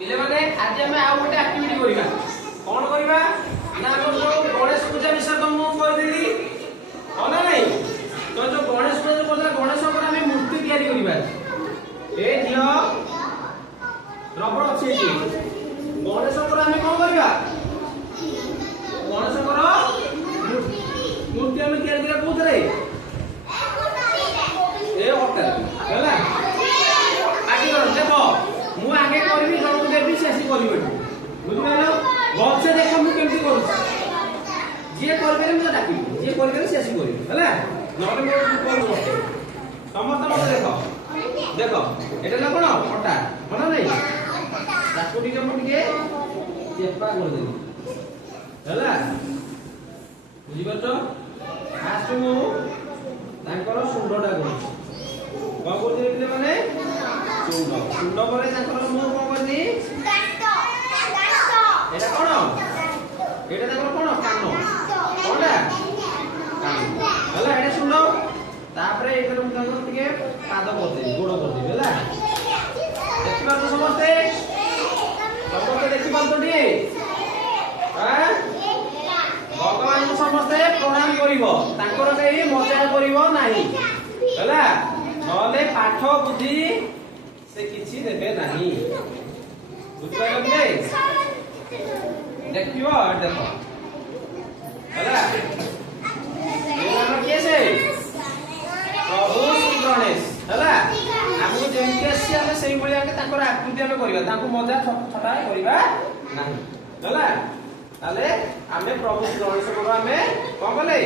पिले माने आज हम आउ गोटे एक्टिविटी करिबा कोन करिबा ना जो गणेश पूजा विषय तो मु कहि देली होना नहीं तो जो गणेश पूजा करला गणेश पर हम मूर्ति तैयारी करिबा ए दियो रबड़ अछि एठी गणेश पर हम कोन करिबा गणेश पर मूर्ति हम तैयारी करिबा कोथरे ए होटल होला आगे करो देखो मु आगे करबी जणो देबी शेषी करबी बुझि पाइलो बहुत से देखो मु केमती करू जे करबे मु डाकी जे करबे शेषी करबी होला नले मु करू समस्त मत देखो देखो एटा ना कोन अटा मन नहीं ताकू टिके मु टिके चेपा कर देबी होला बुझि पाछो फास्ट मु तांकर सुंडटा करू कोन करते पिले माने सुंड सुंड परे तांकर मु कोन करनी এটা কোন এটা তারপর কোন কান কোনটা কান হলা এটা শুনো তারপরে এটার মুখ কান থেকে পাদ করতে গোড় করতে হলা দেখিবা তো সমস্তে দেখিবা তো টি হ্যাঁ ভগবান সমস্তে প্রণাম করিব তাଙ୍କର কেই মজা করিব নাই হলা নহলে পাঠ বুদ্ধি সে কিছু দেবে নাই বুঝিপাইল কি देखियो देखो होला ये नाम कैसे प्रभु श्री गणेश होला हमको जेमके से हम सेही भलिया के ताकर आकृति हम करिबा ताको मजा छटा करिबा नाही होला ताले हमें प्रभु श्री गणेश को हमें कोन बोले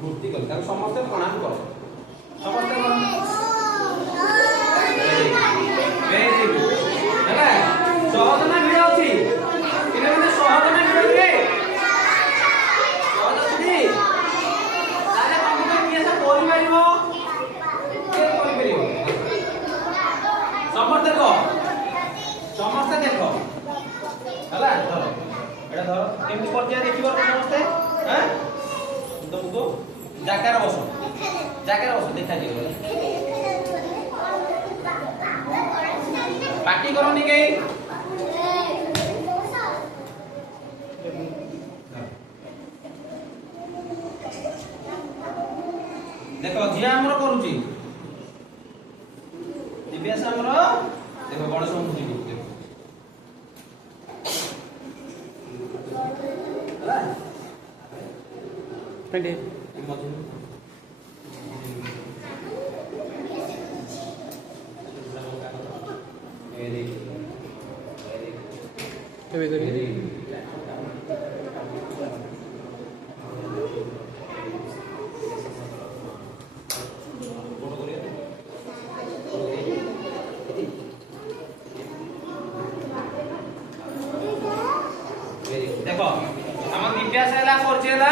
मूर्ति कर ताको समस्त प्रणाम करो समस्त वेरी गुड होला सहजना भिड़ अछि समस्त देखो हला धरो एटा धरो केमति करतिया देखिबो समस्त हैं तुमको जाकर बसो देखा दियो पार्टी करो नी के देखो जिया हमरो करूची दिव्यास हमरो देखो गणेश मूर्ति हला पेंडे देखो हम दिव्यास हैला करछेला